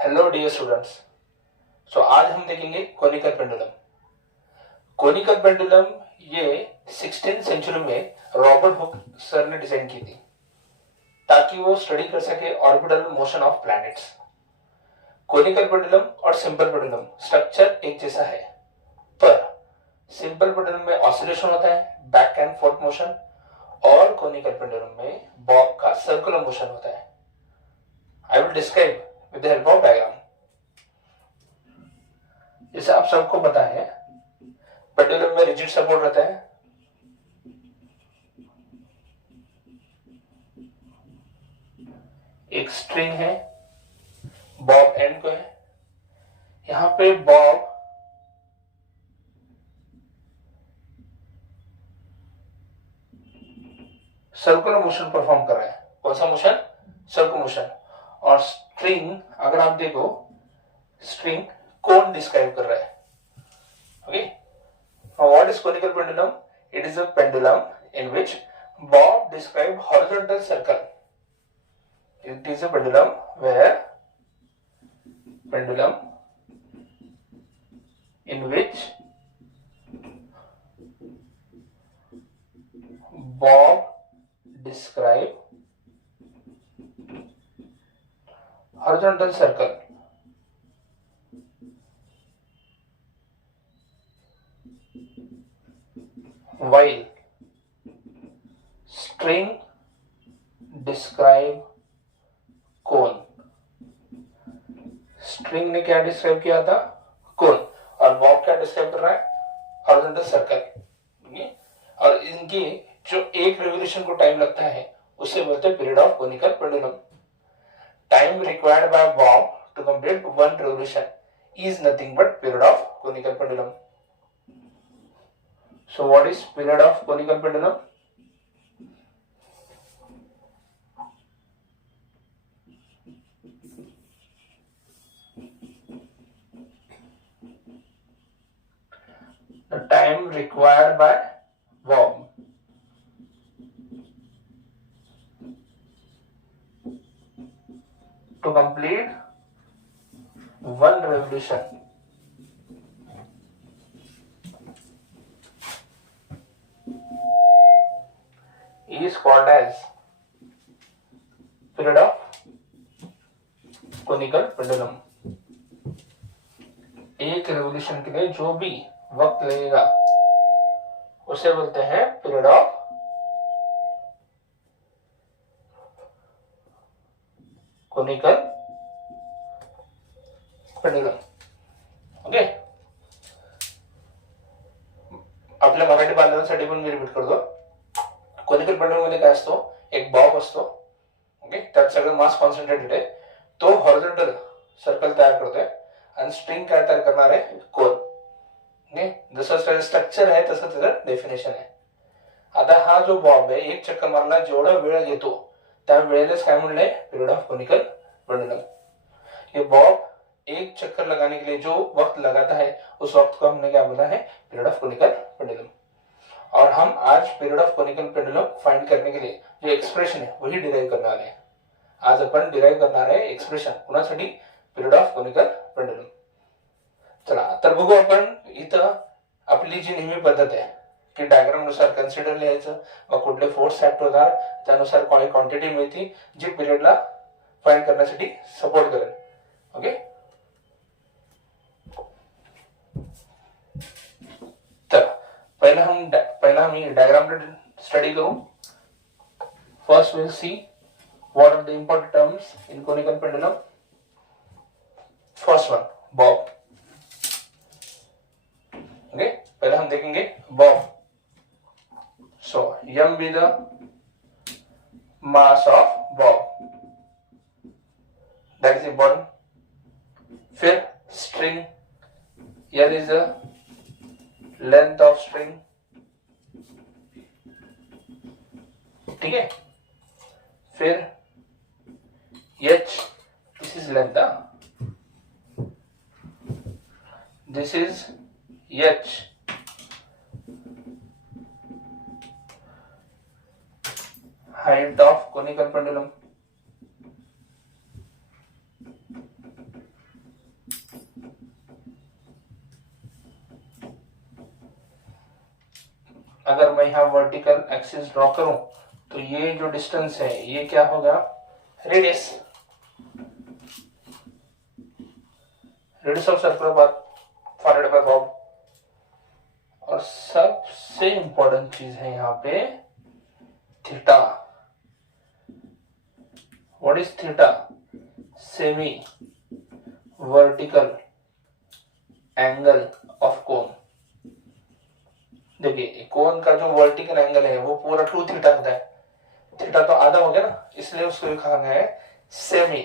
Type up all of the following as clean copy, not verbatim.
Hello dear students. सो आज हम देखेंगे कोनिकल पेंडुलम। कोनिकल पेंडुलम ये 16th सेंचुरी में रॉबर्ट हुक सर ने डिजाइन की थी ताकि वो स्टडी कर सके orbital motion of planets. Conical pendulum और सिंपल पेंडुलम स्ट्रक्चर एक जैसा है, पर सिंपल पेंडुलम में ऑसिलेशन होता है, बैक एंड फोर्थ मोशन, और कोनिकल पेंडुलम में बॉब का सर्कुलर मोशन होता है। I will describe with the help of diagram. जैसे आप सबको पता है, पेंडुलम में रिजिड सपोर्ट रहता है, एक स्ट्रिंग है, बॉब एंड को है। यहां पे बॉब सर्कुलर मोशन परफॉर्म कर रहा है। कौन सा मोशन? Circular motion. और स्ट्रिंग, अगर आप देखो, स्ट्रिंग कोन डिस्क्राइब कर रहा है। Okay, what is conical pendulum? It is a pendulum in which Bob describe horizontal circle. It is a pendulum where in which Bob describe horizontal circle while string describe cone. String ने क्या describe किया था? कोन। और Bob क्या describe कर रहा है? Horizontal circle. और इनकी जो एक रेवोल्यूशन को टाइम लगता है उसे बोलते हैं period of conical pendulum. Time required by bob to complete one revolution is nothing but period of conical pendulum. So what is period of conical pendulum? The time required by Bob to complete one revolution is called as period of conical pendulum. एक revolution के लिए जो भी वक्त लगेगा उसे बोलते हैं period of conical pendulum. Okay, आपल्या मराठी बांधवांसाठी पण मी रिपीट करतो. कोनिकल पेंडुलम मध्ये काय असतो? एक बॉब असतो. ओके, त्यात सगळं मास कॉन्सन्ट्रेटेड आहे. तो हॉरिझॉन्टल सर्कल तयार करतोय आणि स्ट्रिंग काय तयार करणार आहे? कोन. जसं स्ट्रक्चर आहे तसं त्याचं डेफिनेशन आहे. आता हा जो बॉब आहे, एक चक्कर मारला जेवढा वेळ घेतो त्या वेळेलाच काय म्हणलंय? Period of conical pendulum. ये बॉब एक चक्कर लगाने के लिए जो वक्त लगाता है उस वक्त को हमने क्या बोला है? Period of conical pendulum. और हम आज period of conical pendulum find करने के लिए जो एक्सप्रेशन है वही डिराइव करणार आहे. आज आपण डिराइव करणार आहे एक्सप्रेशन कुणासाठी? Period of conical pendulum. चला तर बघू आपण. इथं आपली जी नेहमी पद्धत आहे की डायग्राम नुसार कन्सिडर लिहायचं, मग कुठले फोर्स ऍक्ट होणार त्यानुसार काही क्वांटिटी मिळती जी पिरियडला फाइंड करण्यासाठी सपोर्ट करेल. ओके, तर पहिला हम डायग्राम स्टडी करू. First will see what are the important terms in conical pendulum. First one, bob. Okay, पहले हम देखेंगे bob. So m be the mass of bob, that is important. फिर string, l is the length of string. ठीक है, फिर h, this is length, this is h. Height of conical pendulum. अगर मैं यहाँ वर्टिकल एक्सिस ड्रॉ करूं तो ये जो डिस्टेंस है ये क्या होगा, radius, radius of circular path forward bye Bob. और सबसे इंपॉर्टेंट चीज है यहाँ पे theta. What is theta? Semi vertical angle of कोन। देखिए कोन का जो वर्टिकल एंगल है वो पूरा 2 थीटा होता है, थीटा तो आधा हो गया ना, इसलिए उसको कहा गया है semi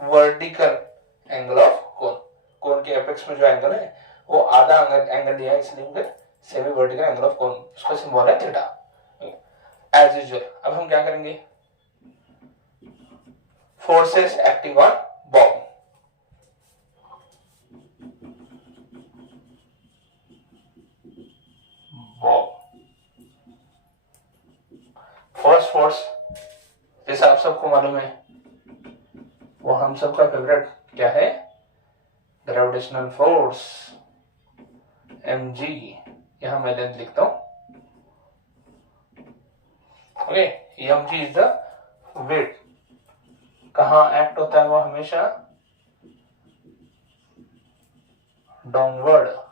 vertical angle of cone. Cone के एपेक्स में जो एंगल है वो आधा एंगल दिया है, इसलिए उसे सेमी वर्टिकल एंगल ऑफ कोन, उसका सिंबल है थीटा। एज यूजुअल अब हम क्या करेंगे, forces acting on Bob. First force जैसा आप सबको मालूम है वो हम सबका फेवरेट क्या है, ग्रेविटेशनल फोर्स mg। यहां मैं लेंथ लिखता हूं, okay. mg is the weight. कहां एक्ट होता है वो, हमेशा डाउनवर्ड।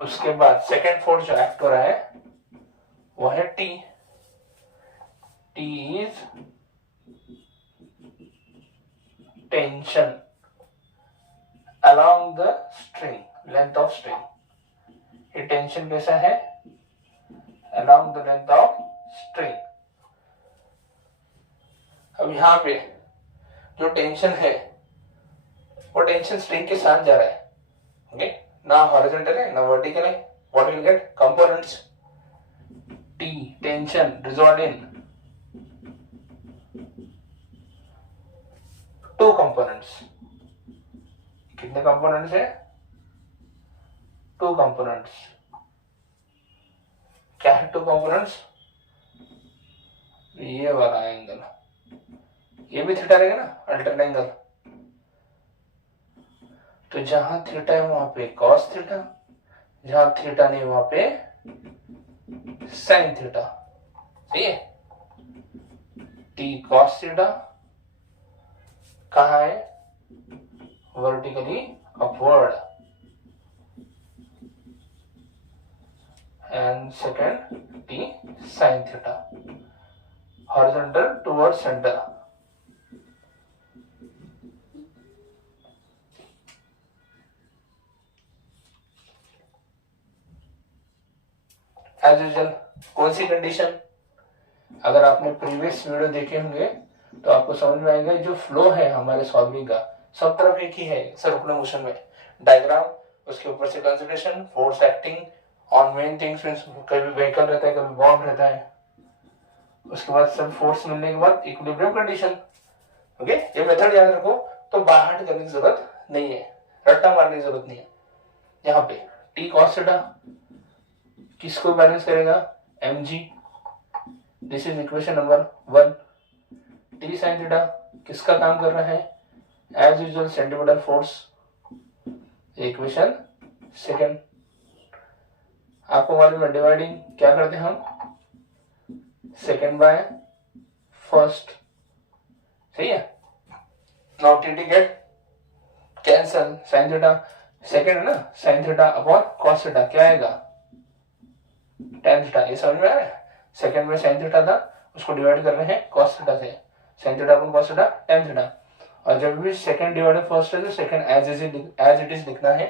उसके बाद सेकेंड फोर्स जो एक्ट हो रहा है वो है T. T is tension along the string, length of string। ये टेंशन कैसा है, along the length of string। अब यहां पे जो टेंशन है वो टेंशन स्ट्रिंग के साथ जा रहा है, ओके, ना हॉरिजॉन्टल है ना वर्टिकल है। What will get, components. T tension resolve in 2 components. कितने कंपोनेंट्स है, 2 कंपोनेंट्स। क्या है 2 कंपोनेंट्स, ये वाला एंगल, ये भी थीटा रहेगा ना, अल्टरनेट एंगल। तो जहां थीटा है वहां पे कॉस थीटा, जहां थीटा नहीं वहां पे साइन थीटा, सही है। टी कॉस थीटा कहा है, vertically upward, and second T sine theta, horizontal toward centre. As usual कौन सी कंडीशन, अगर आपने प्रीवियस वीडियो देखे होंगे तो आपको समझ में आएगा जो फ्लो है हमारे सॉल्विंग का सब तरफ एक ही है सर्कुलर मोशन में। डायग्राम, उसके ऊपर से consideration, force acting on main things, means कभी व्हीकल रहता है कभी बॉम्ब रहता है, उसके बाद सब फोर्स मिलने के बाद इक्विलिब्रियम कंडीशन, ओके। ये मेथड याद रखो, तो बाहर करने की जरूरत नहीं है, रट्टा मारने की जरूरत नहीं है। यहाँ पे टी कॉस थीटा किसको बैलेंस करेगा, mg, this is equation number 1। T sine theta किसका काम कर रहा है, as usual centimetre force, equation second. आपको मालूम है डिवाइडिंग क्या करते हैं हम, सेकंड बाय फर्स्ट, सही है। Now T T get cancel, sine theta second है ना, sine theta upon cos theta क्या आएगा, tan थीटा। ये समझ में आ रहा है, सेकंड में साइन थीटा था उसको डिवाइड कर रहे हैं कॉस थीटा से, sine theta upon cos theta tan theta. और जब भी सेकंड डिवाइड फर्स्ट है तो सेकंड एज इट इज लिखना है,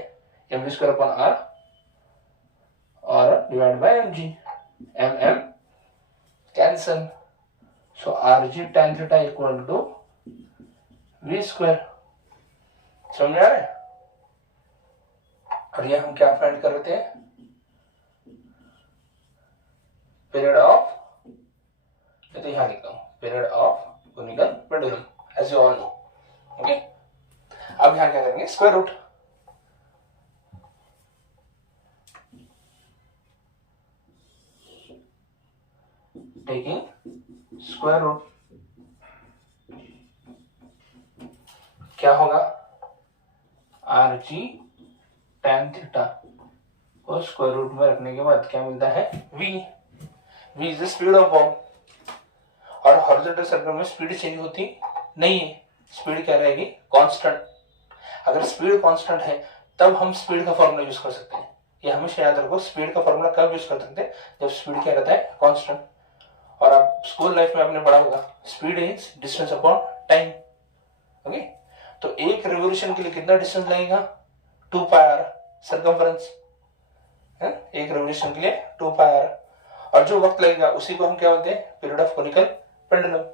mv स्क्वायर अपॉन r और divide by mg, mm cancel, so rg tan theta equal to v square. समझ में आ रहा है। और ये हम क्या फाइंड कर रहे थे, पीरियड ऑफ, तो यहां लिखता हूं period of conical pendulum, as you all know, okay. अब यहां क्या करेंगे, square root, taking square root क्या होगा, आर जी tan थीटा और स्क्वायर रूट में रखने के बाद क्या मिलता है, v। v is the speed of bob. और हॉरिजॉन्टल सर्कल में स्पीड चेंज होती नहीं है, स्पीड क्या रहेगी, कांस्टेंट। अगर स्पीड कांस्टेंट है तब हम स्पीड का फॉर्मूला यूज कर सकते हैं। ये हमेशा याद रखो, स्पीड का फॉर्मूला कब यूज कर सकते हैं, जब स्पीड क्या रहता है, कांस्टेंट। और अब स्कूल लाइफ में आपने पढ़ा होगा, speed is distance upon time. Okay, तो एक रिवोल्यूशन के लिए कितना डिस्टेंस लगेगा, 2 पाई आर सर्कमफरेंस। एक रिवोल्यूशन के लिए 2 पाई आर, और जो वक्त लगेगा उसी को हम क्या बोलते हैं, period of conical pendulum.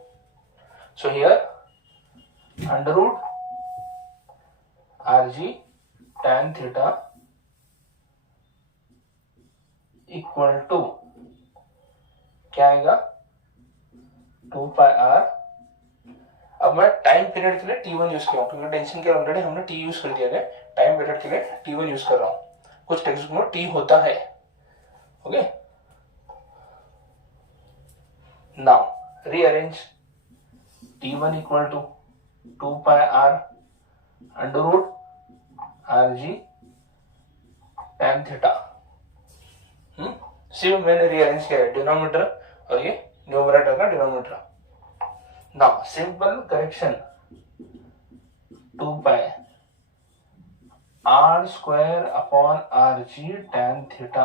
So here under root R G tan theta equal to क्या आएगा, 2 पाई आर। अब मैं टाइम पीरियड के लिए T1 यूज कर रहा हूँ, क्योंकि टेंशन के ऑलरेडी हमने T यूज कर दिया है। टाइम पीरियड के लिए T1 यूज कर रहा हूँ, कुछ टेक्स्ट बुक में T होता है। Okay, now rearrange T1 equal to 2 pi R under root R G tan theta. सिर्फ मैंने रीअरेंज किया है डिनोमिनेटर और ये न्यूमरेटर का denominator. Now simple correction, 2 pi R square upon R G tan theta.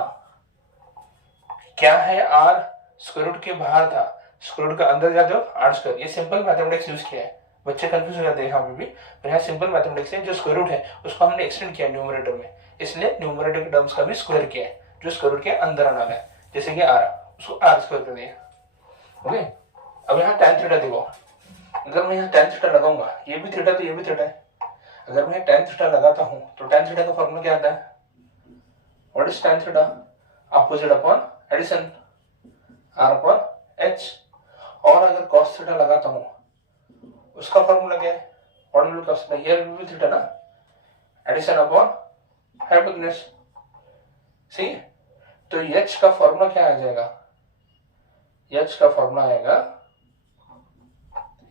क्या है आर, स्क्वायर रूट के बाहर था, स्क्वायर रूट का अंदर जाते हो आर स्क्वायर। ये सिंपल मैथमेटिक्स यूज किया है, बच्चे कंफ्यूज हो जाते हैं यहाँ पे भी, पर यहाँ सिंपल मैथमेटिक्स है। जो स्क्वायर रूट है उसको हमने एक्सटेंड किया न्यूमरेटर में, इसलिए न्यूमरेटर के टर्म्स का भी स्क्वायर किया है, जो स्क्वायर रूट के अंदर आना है। जैसे कि आर, उसको आर स्क्वायर कर दिया। ओके, अब यहाँ tan थीटा देखो, अगर मैं यहाँ tan थीटा लगाऊंगा, ये भी थीटा तो ये भी थीटा है। अगर मैं tan थीटा लगाता हूँ तो tan थीटा का फॉर्मूला क्या आता है, what is tan theta, opposite upon addition r upon h। और अगर cos थीटा लगाता हूँ उसका फॉर्मूला क्या है, व्हाट विल cos थीटा, ये भी थीटा ना, एडिशन अपॉन हाइपोटेन्यूज। सही है, तो h का फॉर्मूला क्या आ जाएगा, h का फॉर्मूला आएगा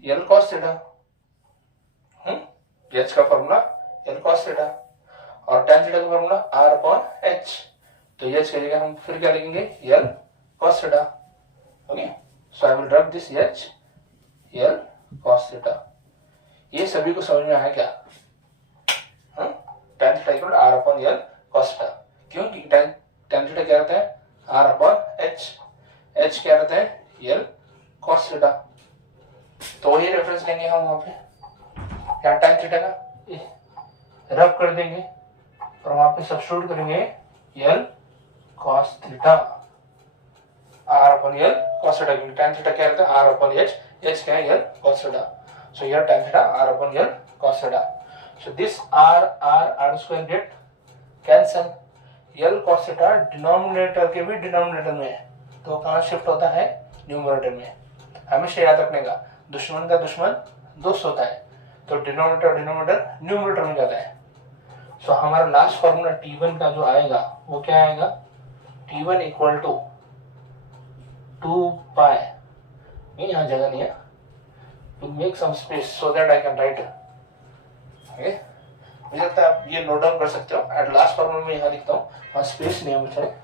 L cos थीटा। h का फॉर्मूला L cos थीटा, और tan थीटा का फॉर्मूला r अपॉन h। तो h की जगह हम फिर क्या लिखेंगे, L cos theta. Okay, so I will drop this h L cos theta. ये सभी को समझ में आया क्या, tan theta equal r upon L cos theta. क्योंकि tan थीटा क्या रहता है, r अपॉन h, h क्या रहता है, L cos थीटा। तो वही रेफरेंस लेंगे हम वहां पे, यहाँ tan थीटा का रब कर देंगे और वहां पे सब्स्टिट्यूट करेंगे L cos theta, r upon L cos theta, क्योंकि tan थीटा क्या रहता है, r अपॉन h, h क्या है, L cos theta. So here tan theta r upon L cos theta. So this r square get cancel, L cos theta denominator के भी denominator में है, तो कहाँ शिफ्ट होता है, न्यूमरेटर में। हमेशा याद रखने का, दुश्मन का दुश्मन दोस्त होता है, तो डिनोमिनेटर न्यूमरेटर में जाता है। सो हमारा लास्ट फॉर्मूला T1 का जो आएगा वो क्या आएगा, T1 इक्वल टू 2 पाई, यहाँ जगह नहीं है, to make some space so that I can write. Okay, मुझे लगता है आप ये नोट डाउन कर सकते हो। एट लास्ट फॉर्मूला में यहाँ लिखता हूँ, वहाँ स्पेस नहीं है मुझे।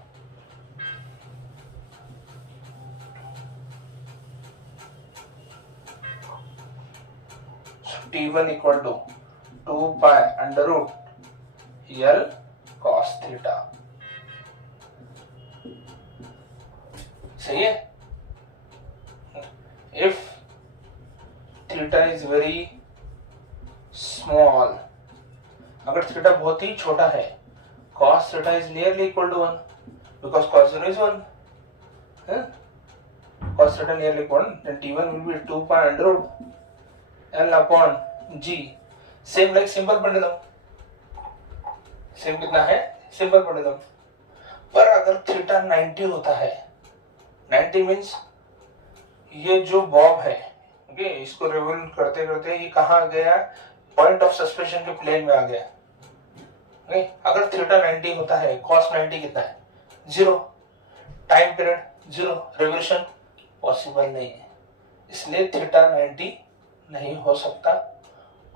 T1 equal to 2 pi under root L cos theta. सही है, if theta is very small, अगर थीटा बहुत ही छोटा है, cos theta is nearly equal to 1, because cos 0 is 1, cos theta nearly equal, then T1 will be 2 pi under root L upon G, same like simple pendulum. Same कितना है, simple pendulum. पर अगर theta 90 होता है, 90 means ये जो Bob है, okay, इसको रिवॉल्व करते करते ये कहाँ गया, पॉइंट ऑफ सस्पेंशन के प्लेन में आ गया। ओके, अगर थीटा 90 होता है, cos 90 कितना है, 0, टाइम पीरियड 0, रिवोल्यूशन पॉसिबल नहीं है, इसलिए थीटा 90 नहीं हो सकता,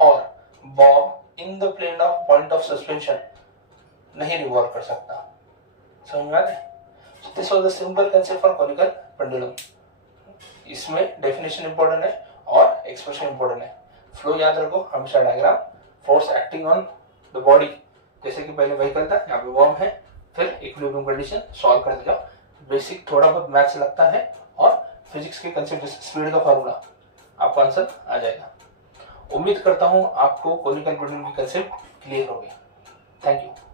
और bob in the plane of point of suspension नहीं रिवॉल्व कर सकता। समझ में आ रहा है? This was the simple concept for conical pendulum. इसमें डेफिनेशन इंपॉर्टेंट है और एक्सप्रेशन इंपॉर्टेंट है। फ्लो याद रखो हमेशा, diagram, force acting on the body, जैसे कि पहले व्हीकल था, यहाँ पे वर्म है, फिर इक्विलिब्रियम कंडीशन सॉल्व करते जाओ। बेसिक थोड़ा बहुत मैथ्स लगता है और फिजिक्स के कंसेप्ट जैसे स्पीड का फार्मूला, आपको आंसर आ जाएगा। उम्मीद करता हूँ आपको कॉनिकल पेंडुलम की कंसेप्ट क्लियर हो गई। Thank you.